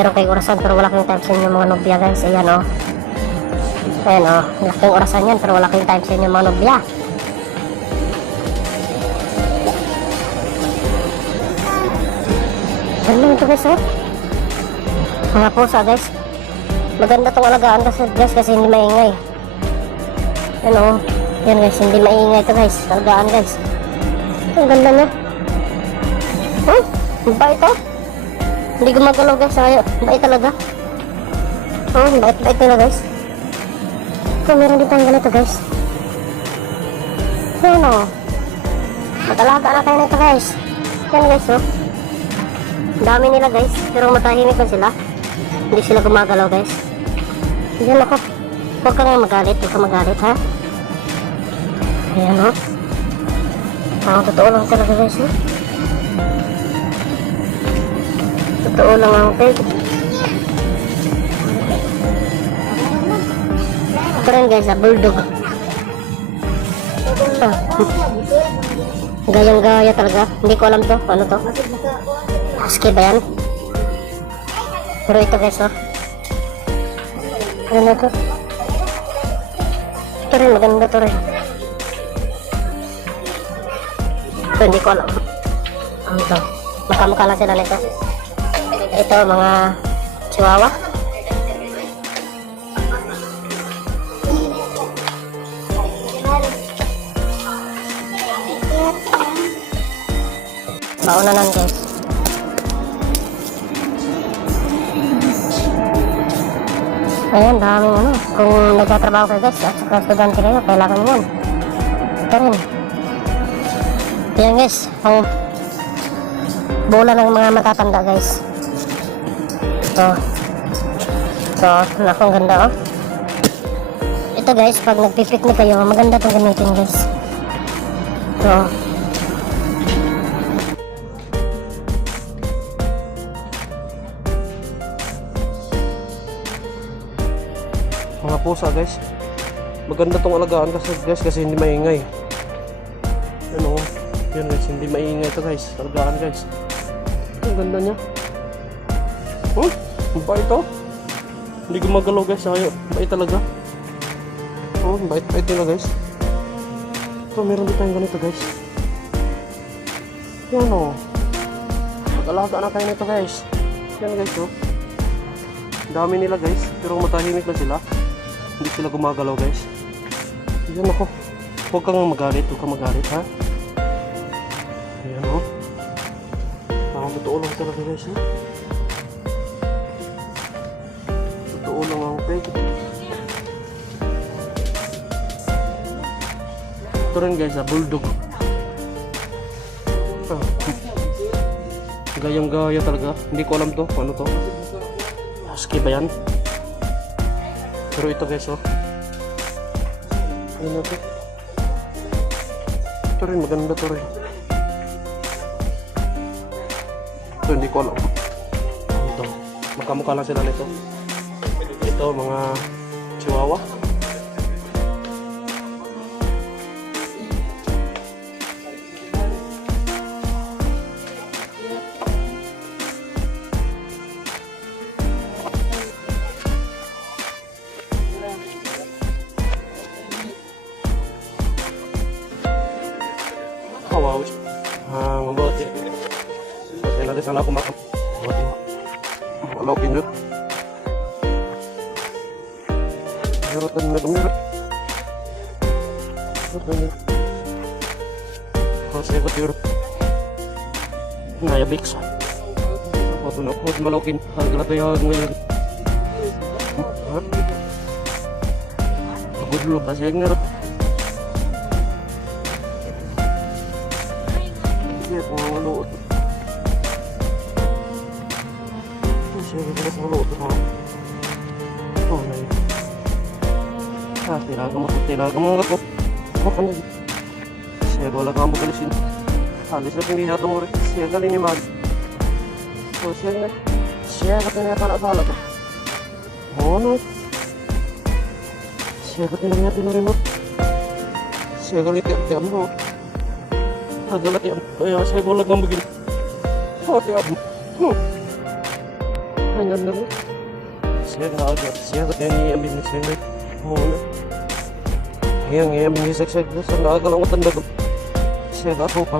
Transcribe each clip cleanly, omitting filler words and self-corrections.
Meron kayong orasan pero wala kayong time sa inyo mga nobya guys. Ayan o. Ayan o. Laking orasan yan pero wala kayong time sa inyo mga nobya. Ganda ito guys o. Mga pusa guys. Maganda tong alagaan guys kasi hindi maingay. Ayan o. Yan guys, hindi maingay ito guys. Alagaan guys. Ang ganda niya. Bait ito. Hindi gumagalaw guys. Bait talaga. Bait nila guys. Ito, meron din tayong ganito guys. Yan o. Matalaga na tayo nito guys. Yan guys o. Dami nila guys. Pero matahimik na sila. Hindi sila gumagalaw guys. Yan ako. Huwag kang magalit. Huwag kang magalit ha. Ayan o. Totoo lang talaga guys o. Totoo lang ang peg. Ito rin guys, bulldog. Gayang-gaya talaga. Hindi ko alam to. Ano to? Husky ba yan? Pero ito guys, oh. Ano to? Ito rin, maganda to rin. Ito, hindi ko alam. Ano to? Makamukha lang sila nito. Ito, mga chihuahua. Baunanan guys. Ayan, daming ano. Kung nagtatrabaho kayo guys at saka estudyante kayo, kailangan yan. Ito rin. Ayan guys, ang bola ng mga matatanda guys. Naku, ang ganda oh. Ito guys, pag nagpipiknik kayo, maganda itong gamitin guys. Mga pusa guys, maganda tong alagaan kasi hindi maingay. Ano, yan guys, hindi maingay ito guys, alagaan guys. Ang ganda niya. Bait ito. Hindi gumagalaw guys, bait talaga. Bait nila guys. Ito, meron din tayong ganito guys. Yan o. Mag-alaga na tayo nito guys. Yan guys o. Dami nila guys, pero matahimik na sila. Hindi sila gumagalaw guys. Yan ako. Huwag kang magalit ha. Ayan o. Totoo lang talaga guys ha. Totoo lang ang peg. Ito rin guys bulldog. Gayang-gaya talaga. Hindi ko alam to. Ano to? Husky ba yan? Pero ito guys oh. Ano to? Ito rin, maganda to rin. Ito, hindi ko alam. Ito, magkamukha lang sila nito. Ito, mga chihuahua. Wow, mabuhat eh. Pati natin sana kumakam. Wala ko pinot. Meron na kumirot. Kasi ko tiro. Naya bix. Ako na ko malokin. Agla tayo ngayon. Ako dulu kasi ngerot. Panguluot. Siya ko pala panguluot ha. Tiraga mo ako. Siya ko lang ang bukalisin. Halis na pingiha itong uri. Siya galing ni Mag. So siya ka tinatala-tala ko. Ano? Siya ka tinatala mo. Siya galing tiap-tiap mo. Agalat yan. Kaya saya ko lang ang begini. Tiap. Hanya ganda mo. Siya nga agad. Siya agad yan i-amin niya siya. Oo na. Yang i-amin niya siya. Siya nga agad ang matanda ko. Siya nga ako pa.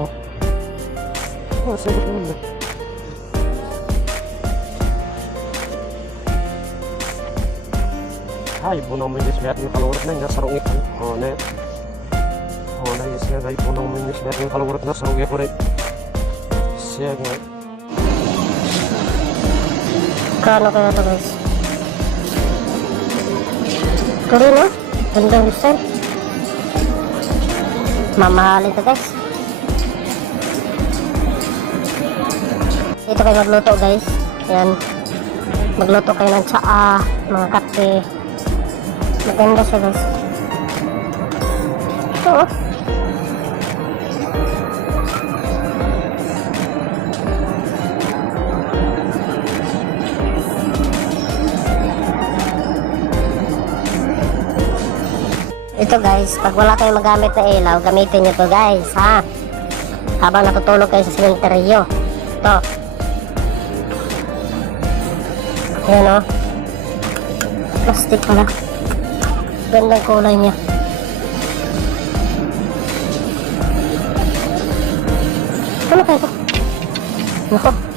Siya agad naman na. Ay, bunang mo yung siya at yung kalurat na. Nasarong ito. Oo na. Oo na. Siya nga bunang mo yung siya at yung kalurat na. Nasarong ito rin. Siya nga. Kano kaya ito guys? Ito rin oh. Gandang design. Mamahalin ito guys. Ito kayo magluto guys. Yan. Magluto kayo ng tsaa, mga kape. Maganda siya guys. Ito oh. Ito guys, pag wala kayong magamit na ilaw, gamitin nyo to guys, ha? Habang natutulog kayo sa simenteryo. Ito. Ayan o. Plastic pala. Gandang kulay niya. Ano kaya ito? Nako.